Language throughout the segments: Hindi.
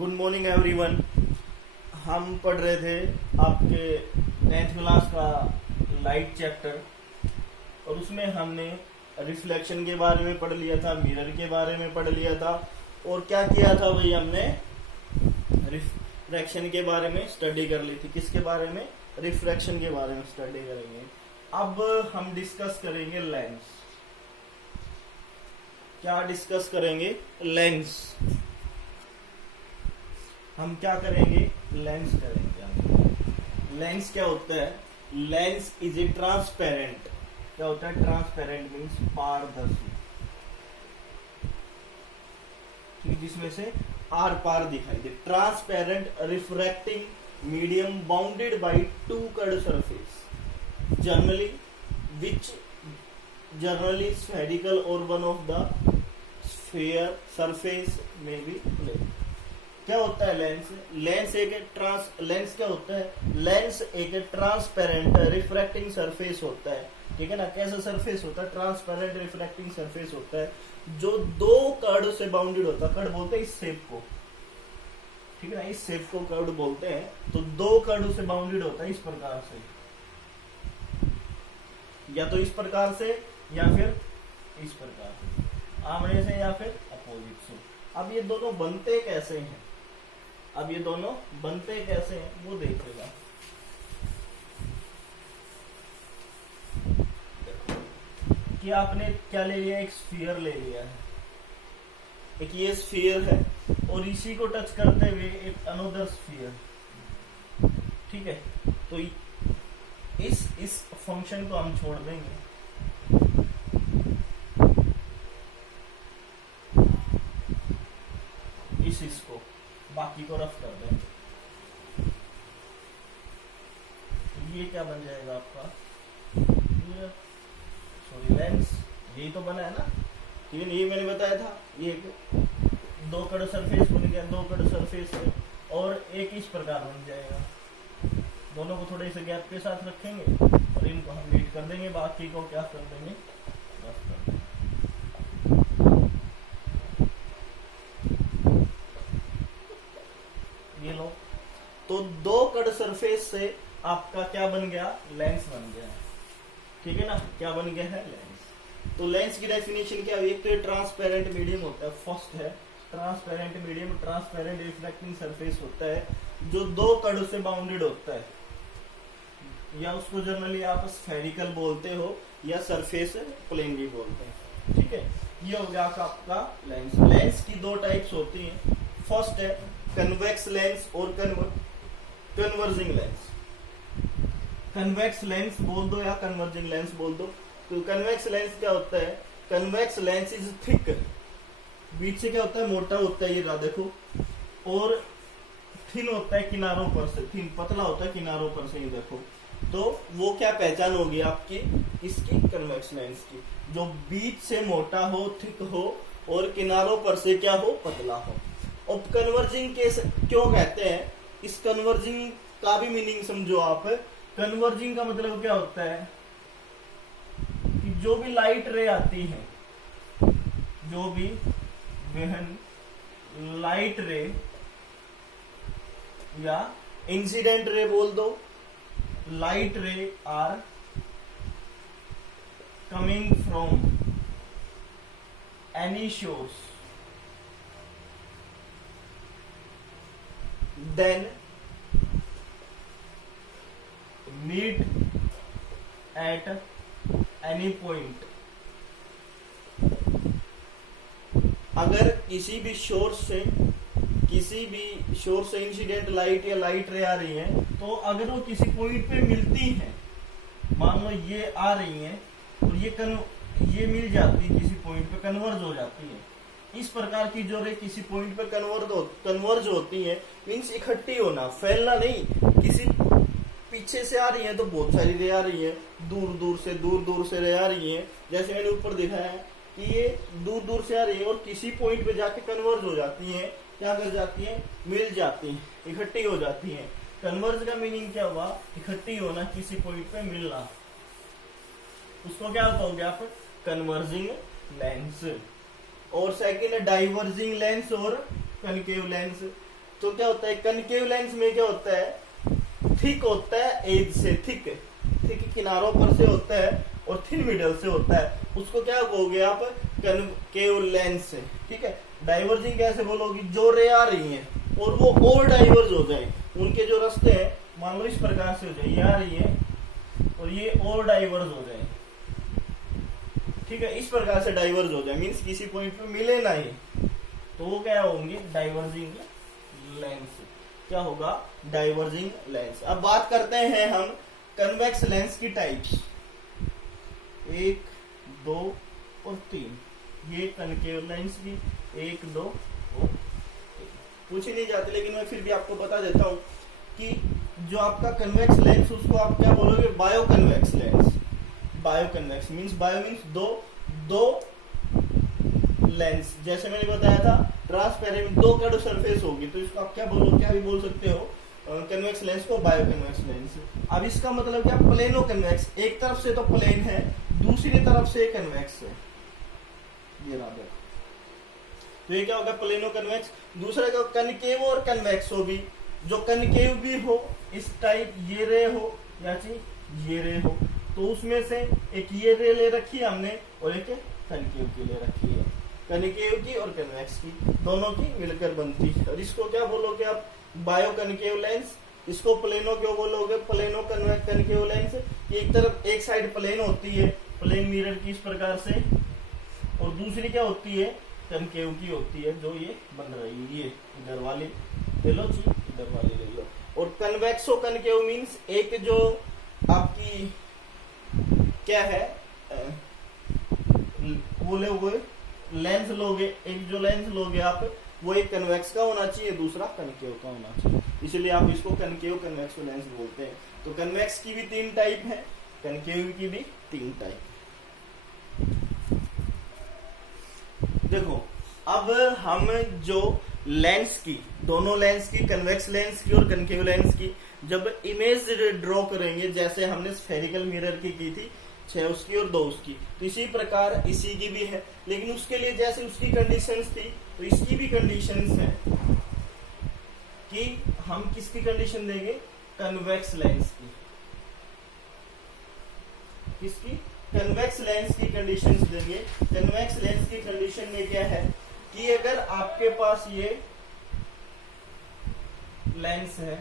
Good morning everyone. हम पढ़ रहे थे आपके 10th क्लास का लाइट चैप्टर और उसमें हमने रिफ्लेक्शन के बारे में पढ़ लिया था, मिरर के बारे में पढ़ लिया था और क्या किया था भाई, हमने रिफ्रैक्शन के बारे में स्टडी कर ली थी। किसके बारे में? रिफ्रैक्शन के बारे में स्टडी करेंगे। अब हम डिस्कस करेंगे लेंस। क्या डिस्कस करेंगे? लेंस। हम क्या करेंगे? लेंस करेंगे हम। लेंस क्या होता है? Lens is a transparent. क्या होता है? ट्रांसपेरेंट मीन्स पारदर्शी, जिसमें से आर पार दिखाई दे। Transparent refracting medium bounded by two curved surface generally spherical or one of the sphere surface may be plane। क्या होता है लेंस? लेंस क्या होता है? लेंस एक ट्रांसपेरेंट रिफ्रैक्टिंग सरफेस होता है, ठीक है ना। कैसा सरफेस होता है? ट्रांसपेरेंट रिफ्रैक्टिंग सरफेस होता है जो दो कर्व से बाउंडेड होता है। कर्व बोलते हैं इस शेप को, ठीक है ना, इस शेप को कर्व बोलते हैं। तो दो कर्व से बाउंडेड होता है इस प्रकार से, या तो इस प्रकार से या फिर इस प्रकार से, आमने से या फिर अपोजिट से। अब ये दोनों बनते कैसे हैं? वो देखेगा। कि आपने क्या ले लिया? एक स्फीयर ले लिया है, एक ये स्फीयर है और इसी को टच करते हुए एक अनदर स्फीयर, ठीक है। तो इस फंक्शन को हम छोड़ देंगे, इसको बाकी को रफ कर दें। ये क्या बन जाएगा आपका? Sorry, lens. यही तो बना है ना, ठीक है। ये मैंने बताया था, ये दो कर्व सरफेस बन गया, दो कर्व सरफेस है और एक इस प्रकार बन जाएगा। दोनों को थोड़े से गैप के साथ रखेंगे और इनको हम मीट कर देंगे, बाकी को क्या कर देंगे? रफ कर देंगे। ये लो, तो दो कट सरफेस से आपका क्या बन गया? लेंस बन गया, ठीक है ना। क्या बन गया है? लेंस। तो लेंस की डेफिनेशन क्या है? एक तो ट्रांसपेरेंट मीडियम होता है, फर्स्ट है transparent medium. Transparent reflecting surface होता है जो दो कट से बाउंडेड होता है, या उसको जनरली आप स्फेरिकल बोलते हो या सरफेस प्लेन भी बोलते हैं, ठीक है। ये हो गया आपका लेंस। लेंस की दो टाइप्स होती हैं। फर्स्ट है कन्वेक्स लेंस और कन्वर्जिंग लेंस। कन्वेक्स लेंस बोल दो या कन्वर्जिंग लेंस बोल दो। तो कन्वेक्स लेंस क्या होता है? कन्वेक्स लेंस इज थिक, बीच से क्या होता है? मोटा होता है, ये रहा देखो, और थिन होता है किनारों पर से, थिन पतला होता है किनारों पर से, ये देखो। तो वो क्या पहचान होगी आपकी इसकी? कन्वेक्स लेंस की, जो बीच से मोटा हो, थिक हो और किनारों पर से क्या हो? पतला हो। और कन्वर्जिंग केस क्यों कहते हैं? इस कन्वर्जिंग का भी मीनिंग समझो आप। कन्वर्जिंग का मतलब क्या होता है? कि जो भी लाइट रे आती है, जो भी बहन लाइट रे या इंसिडेंट रे बोल दो, light ray are coming from any source, then meet at any point। अगर किसी भी सोर्स से इंसिडेंट लाइट या लाइट रे आ रही है, तो अगर वो किसी पॉइंट पे मिलती है, मान लो ये आ रही है और ये मिल जाती है किसी पॉइंट पे, कन्वर्ज हो जाती है। इस प्रकार की जो रे किसी पॉइंट पे कन्वर्ज होती है, मीन्स इकट्ठी होना, फैलना नहीं। किसी पीछे से आ रही है तो बहुत सारी रे आ रही है, दूर दूर से रे आ रही है। जैसे मैंने ऊपर दिखाया है कि ये दूर दूर से आ रही है और किसी पॉइंट पे जाके कन्वर्ज हो जाती है। क्या कर जाती है? मिल जाती है, इकट्ठी हो जाती है। कन्वर्ज का मीनिंग क्या हुआ? इकट्ठी होना, किसी पॉइंट पे मिलना। उसको क्या कहोगे आप? Converging lens. और सेकंड है डाइवर्जिंग लेंस और कनकेव लेंस। तो क्या होता है कनकेव लेंस में क्या होता है, थिक होता है एज से, थिक किनारों पर से होता है और थिन मिडल से होता है, उसको क्या कहोगे आप, कनकेव लेंस से। ठीक है, डाइवर्जिंग कैसे बोलोगी, जो रे आ रही है और वो और डाइवर्ज हो जाए, उनके जो रास्ते हैं मान लो इस प्रकार से हो जाए, ये आ रही है और ये और डाइवर्ज हो जाए। ठीक है, इस प्रकार से डाइवर्ज हो जाए, मीन्स किसी पॉइंट पे मिले ना ही, तो वो क्या होंगे, डाइवर्जिंग लेंस। क्या होगा, डाइवर्जिंग लेंस। अब बात करते हैं हम कन्वेक्स लेंस की टाइप्स, 1 2 और 3। ये कनकेव लेंस की 1 2 और 3 पूछी नहीं जाती, लेकिन मैं फिर भी आपको बता देता हूं कि जो आपका कन्वेक्स लेंस उसको आप क्या बोलोगे, bio convex lens. Bio convex means, bio means दो लेंस, जैसे मैंने बताया था ट्रांसपेरेंट दो कर्व सरफेस होगी, तो इसको आप क्या बोलो, क्या भी बोल सकते हो, कन्वेक्स लेंस को बायो कन्वेक्स लेंस। अब इसका मतलब क्या, प्लेनो कन्वेक्स, एक तरफ से तो प्लेन है, दूसरी तरफ से कन्वेक्स है, ये बराबर। तो ये क्या होगा, प्लेनो कन्वेक्स। दूसरा क्या, कनकेव और कन्वेक्स हो भी, जो कनकेव भी हो इस टाइप, ये रे हो या ये रे हो, तो उसमें से एक ये रे ले रखी है हमने और एक कनकेव की ले रखी है, कनकेव की और कन्वेक्स की, दोनों की मिलकर बनती है। और इसको क्या बोलोगे आप, बायो कनकेव लेंस। इसको प्लेनो क्यों बोलोगे, प्लेनो कनकेव लेंस। एक तरफ एक साइड प्लेन होती है, प्लेन मिरर की इस प्रकार से, और दूसरी क्या होती है, कनकेव की होती है, जो ये बन रही है, ये इधर वाली ले लो जी, इधर वाली ले लो। और कन्वेक्सो कनकेव मीन्स, एक जो आपकी क्या है बोले हुए लेंस लोगे, एक जो लेंस लोगे आप, वो एक कन्वेक्स का होना चाहिए, दूसरा कनकेव का होना चाहिए, इसलिए आप इसको कनकेव कन्वेक्स लेंस बोलते हैं। तो कन्वेक्स की भी 3 टाइप है, कनकेव की भी 3 टाइप। देखो अब हम जो लेंस की, दोनों लेंस की, कन्वेक्स लेंस की और कनकेव लेंस की, जब इमेज ड्रॉ करेंगे, जैसे हमने स्फेरिकल मिरर की थी 6 उसकी और 2 उसकी, तो इसी प्रकार इसी की भी है, लेकिन उसके लिए जैसे उसकी कंडीशंस थी, तो इसकी भी कंडीशंस है कि हम किसकी कंडीशन देंगे, कन्वेक्स लेंस की। किसकी, कन्वेक्स लेंस की कंडीशंस देंगे। कन्वेक्स लेंस की कंडीशन में क्या है कि अगर आपके पास ये लेंस है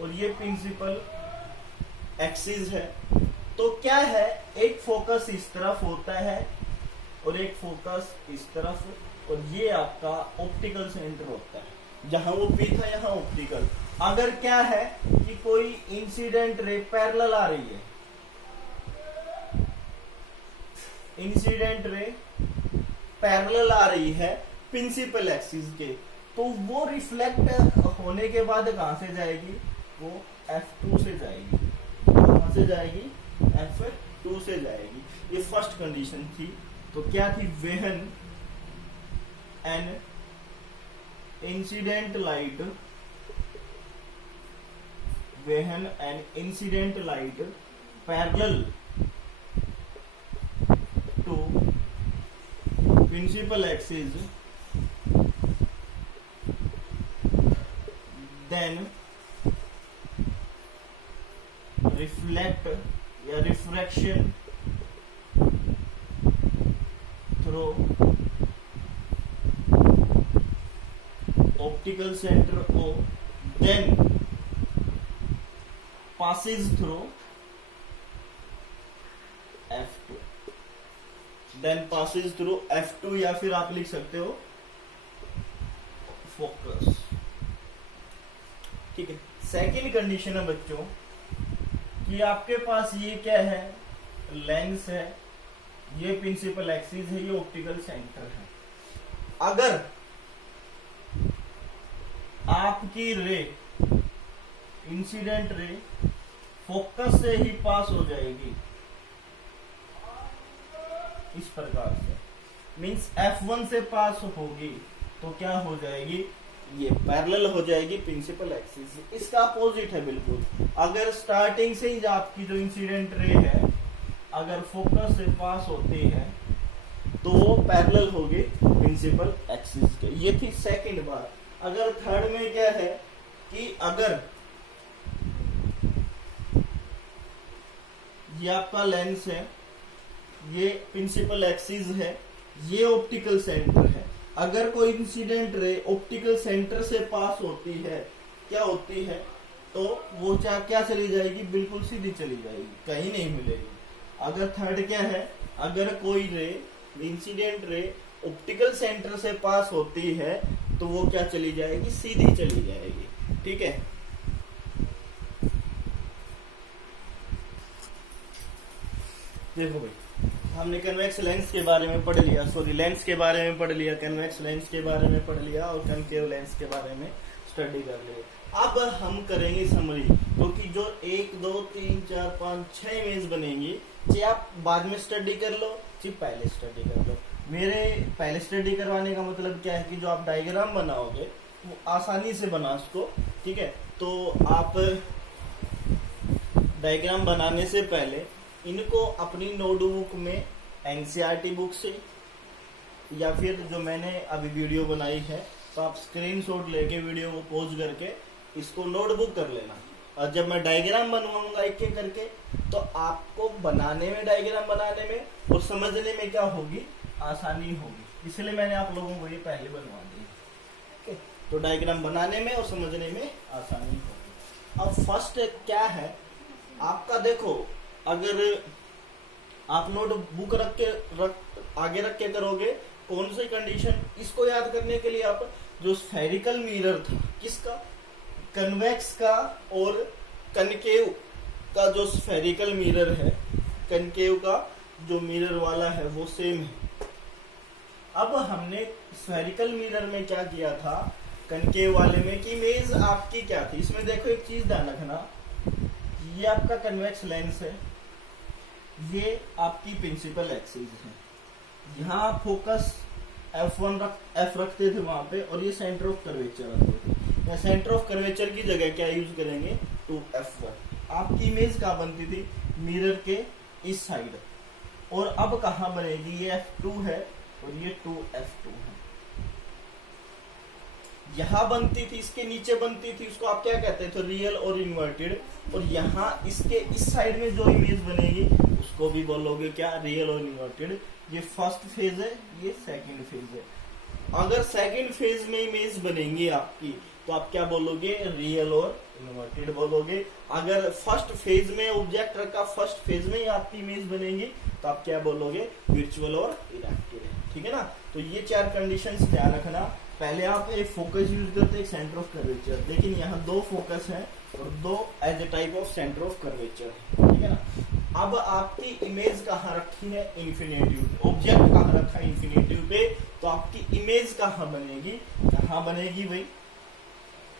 और ये प्रिंसिपल एक्सिस है, तो क्या है, एक फोकस इस तरफ होता है और एक फोकस इस तरफ, और ये आपका ऑप्टिकल सेंटर होता है, जहां वो पी था यहाँ ऑप्टिकल। अगर क्या है कि कोई इंसिडेंट रे पैरेलल आ रही है, इंसिडेंट रे पैरेलल आ रही है प्रिंसिपल एक्सिस के, तो वो रिफ्लेक्ट होने के बाद कहां से जाएगी, वो F2 से जाएगी। कहां से जाएगी, F2 से जाएगी। ये फर्स्ट कंडीशन थी। तो क्या थी, when an incident light, when an incident light parallel to principal axis, then reflect या refraction through optical center O, then passes through F2, then passes through F2, या फिर आप लिख सकते हो फोकस। ठीक है, सेकेंड कंडीशन है बच्चों कि आपके पास ये क्या है, लेंस है, ये प्रिंसिपल एक्सिस है, ये ऑप्टिकल सेंटर है। अगर आपकी रे, इंसिडेंट रे फोकस से ही पास हो जाएगी इस प्रकार से, मींस F1 से पास होगी, तो क्या हो जाएगी, ये पैरेलल हो जाएगी प्रिंसिपल एक्सिस। इसका अपोजिट है बिल्कुल। अगर स्टार्टिंग से ही आपकी जो इंसिडेंट रे है अगर फोकस से पास होती है तो वो पैरेलल होगी प्रिंसिपल एक्सिस के। ये थी सेकंड बात। अगर थर्ड में क्या है कि अगर ये आपका लेंस है, ये प्रिंसिपल एक्सिस है, ये ऑप्टिकल सेंटर है, अगर कोई इंसिडेंट रे ऑप्टिकल सेंटर से पास होती है, क्या होती है, तो वो क्या चली जाएगी, बिल्कुल सीधी चली जाएगी, कहीं नहीं मिलेगी। अगर थर्ड क्या है, अगर कोई ray incident ray optical centre से पास होती है तो वो क्या चली जाएगी, सीधी चली जाएगी। ठीक है, देखो भाई, हमने कन्वेक्स लेंस के बारे में पढ़ लिया, सॉरी लेंस के बारे में पढ़ लिया, कन्वेक्स लेंस के बारे में पढ़ लिया और कनकेव लेंस के बारे में स्टडी कर लिया। अब हम करेंगे समरी, क्योंकि जो 1 2 3 4 5 6 इमेज बनेंगी, चाहे आप बाद में स्टडी कर लो चाहे पहले स्टडी कर लो। मेरे पहले स्टडी करवाने का मतलब क्या है कि जो आप डायग्राम बनाओगे वो आसानी से बना उसको। ठीक है, तो आप डायग्राम बनाने से पहले इनको अपनी नोटबुक में एनसीईआरटी बुक से या फिर जो मैंने अभी वीडियो बनाई है तो आप स्क्रीनशॉट लेके वीडियो को पॉज करके इसको नोटबुक कर लेना। और जब मैं डायग्राम बनवाऊंगा एक एक करके तो आपको बनाने में, डायग्राम बनाने में और समझने में क्या होगी, आसानी होगी। इसलिए मैंने आप लोगों को ये पहले बनवा दी। ठीक है, तो डायग्राम बनाने में और समझने में आसानी होगी। अब फर्स्ट क्या है आपका, देखो अगर आप नोट बुक आगे रख के करोगे, कौन सी कंडीशन, इसको याद करने के लिए आप जो स्फेरिकल मिरर था, किसका, कन्वेक्स का और कनकेव का जो स्फेरिकल मिरर है, कनकेव का जो मिरर वाला है वो सेम है। अब हमने स्फेरिकल मिरर में क्या किया था, कनकेव वाले में, कि इमेज आपकी क्या थी। इसमें देखो एक चीज ध्यान रखना, ये आपका कन्वेक्स लेंस है, ये आपकी प्रिंसिपल एक्सिस है, यहाँ फोकस F रखते थे वहां पे, और ये सेंटर ऑफ कर्वेचर रखते थे। सेंटर ऑफ कर्वेचर की जगह क्या यूज करेंगे, 2F1। आपकी इमेज कहाँ बनती थी, मिरर के इस साइड, और अब कहाँ बनेगी, ये F2 है और ये 2F2 है, यहाँ बनती थी, इसके नीचे बनती थी, उसको आप क्या कहते थे, रियल और इन्वर्टेड। और यहाँ इसके इस साइड में जो इमेज बनेगी उसको भी बोलोगे क्या, रियल और इन्वर्टेड। ये फर्स्ट फेज है, ये सेकंड फेज है। अगर सेकंड फेज में इमेज बनेंगी आपकी तो आप क्या बोलोगे, रियल और इन्वर्टेड बोलोगे। अगर फर्स्ट फेज में ऑब्जेक्ट रखा, फर्स्ट फेज में ही आपकी इमेज बनेगी तो आप क्या बोलोगे, वर्चुअल और इरेक्टेड। ठीक है ना, तो ये 4 कंडीशंस ध्यान रखना। पहले आप एक फोकस यूज करते हैं, एक सेंटर ऑफ कर्वेचर, लेकिन यहाँ 2 फोकस है और 2 as a type of centre of curvature. ठीक है ना, अब आपकी इमेज कहाँ रखी है, इन्फिनेटिव पे, ऑब्जेक्ट कहाँ रखा है, इन्फिनेटिव पे, तो आपकी इमेज कहाँ बनेगी, कहाँ बनेगी भाई,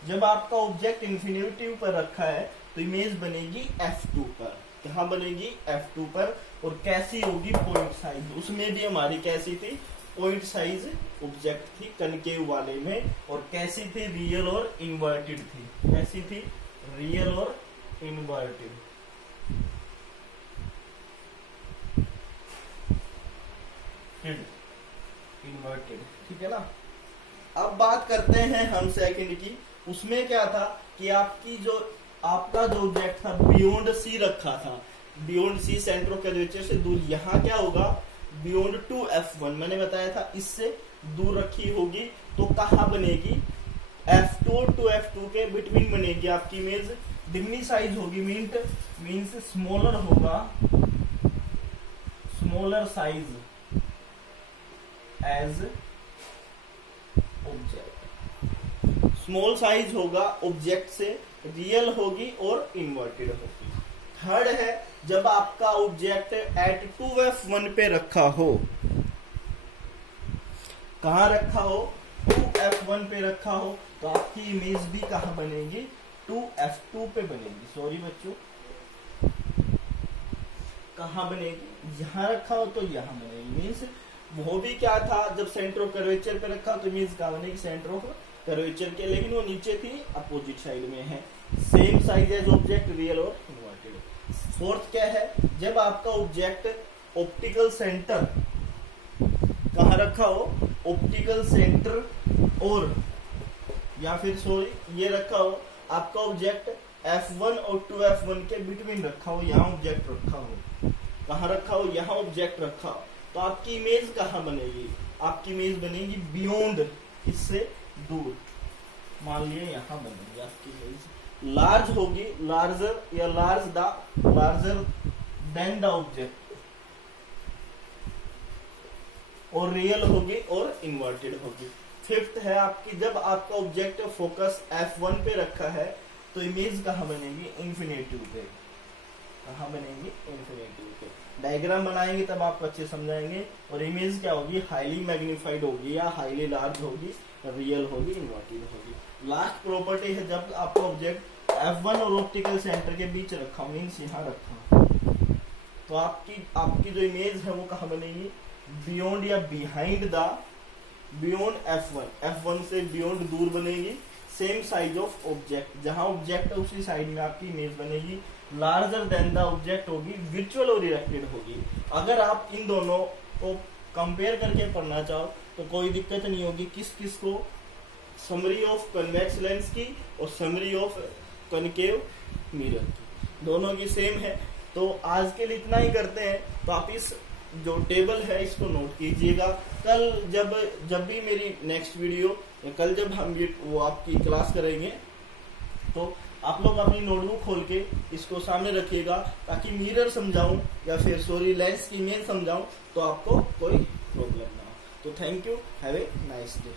जब आपका ऑब्जेक्ट इन्फिनेटिव पर रखा है तो इमेज बनेगी F2 पर। कहाँ बनेगी, F2 पर। और कैसी होगी, पॉइंट साइज, उसमें भी हमारी कैसी थी, पॉइंट साइज ऑब्जेक्ट थी कनकेव वाले में। और कैसी थी, रियल और इन्वर्टेड थी। कैसी थी, रियल और इन्वर्टेड। इन्वर्टेड, ठीक है ना। अब बात करते हैं हम सेकंड की। उसमें क्या था कि आपकी जो आपका जो ऑब्जेक्ट था बियॉन्ड सी रखा था, beyond C centre of curvature से दूर। यहाँ क्या होगा, बियॉन्ड 2F1 मैंने बताया था, इससे दूर रखी होगी तो कहाँ बनेगी, F2 और 2F2 के बिटवीन बनेगी आपकी इमेज। डिमनी साइज होगी, मीन्स स्मॉलर होगा, smaller size as object, small size होगा ऑब्जेक्ट से, रियल होगी और इन्वर्टेड होगी। थर्ड है, जब आपका ऑब्जेक्ट एट 2F1 पे रखा हो, कहां रखा हो, 2F1 पे रखा हो, तो आपकी इमेज भी कहां बनेगी, 2F2 पे बनेगी। सॉरी बच्चों, कहां बनेगी, यहां रखा हो तो यहां बनेगी। मीन्स वो भी क्या था, जब सेंटर ऑफ कर्वेचर पे रखा तो इमेज कहां बनेगी, सेंटर ऑफ कर्वेचर के, लेकिन वो नीचे थी, अपोजिट साइड में है। Same size as object, real और इन्वर्टेड। फोर्थ क्या है, जब आपका ऑब्जेक्ट ऑप्टिकल सेंटर कहां रखा हो, ऑप्टिकल सेंटर और या फिर सॉरी ये रखा हो आपका ऑब्जेक्ट F1 और 2F1 के बिटवीन रखा हो, यहाँ ऑब्जेक्ट रखा हो, कहाँ रखा हो, यहाँ ऑब्जेक्ट रखा हो, तो आपकी इमेज कहाँ बनेगी? आपकी इमेज बनेगी बियॉन्ड, इससे दूर, मान लिया यहाँ बनेगी आपकी इमेज। लार्ज होगी, लार्जर या लार्जर देन द ऑब्जेक्ट, और रियल होगी और इन्वर्टेड होगी। फिफ्थ है आपकी, जब आपका ऑब्जेक्ट फोकस F1 पे रखा है तो इमेज कहाँ बनेगी? इंफिनिटिव पे। कहाँ बनेगी? इंफिनिटिव पे। डायग्राम बनाएंगे तब आपको अच्छे समझाएंगे। और इमेज क्या होगी? हाईली मैग्नीफाइड होगी या हाईली लार्ज होगी, रियल होगी, इन्वर्टेड होगी। लास्ट प्रॉपर्टी है, जब आपका ऑब्जेक्ट F1 और ऑप्टिकल सेंटर के बीच रखा, मीन्स यहाँ रखा, तो आपकी जो इमेज है वो कहाँ बनेगी? बियॉन्ड या बियॉन्ड F1 से बियॉन्ड दूर बनेगी। सेम साइज ऑफ ऑब्जेक्ट, जहां ऑब्जेक्ट है उसी साइड में आपकी इमेज बनेगी। लार्जर देन द ऑब्जेक्ट होगी, विजुअल और रिएक्टेड होगी। अगर आप इन दोनों को कंपेयर करके पढ़ना चाहो तो कोई दिक्कत नहीं होगी। किस किस को? समरी ऑफ कन्वेक्स लेंस की और समरी ऑफ कनकेव मिरर की, दोनों की सेम है। तो आज के लिए इतना ही करते हैं। तो आप इस जो टेबल है इसको नोट कीजिएगा। कल जब भी मेरी नेक्स्ट वीडियो, कल जब हम वो आपकी क्लास करेंगे तो आप लोग अपनी नोटबुक खोल के इसको सामने रखिएगा, ताकि मिरर समझाऊं या फिर सॉरी लेंस की इमेज समझाऊं तो आपको कोई प्रॉब्लम ना हो। तो thank you, have a nice day.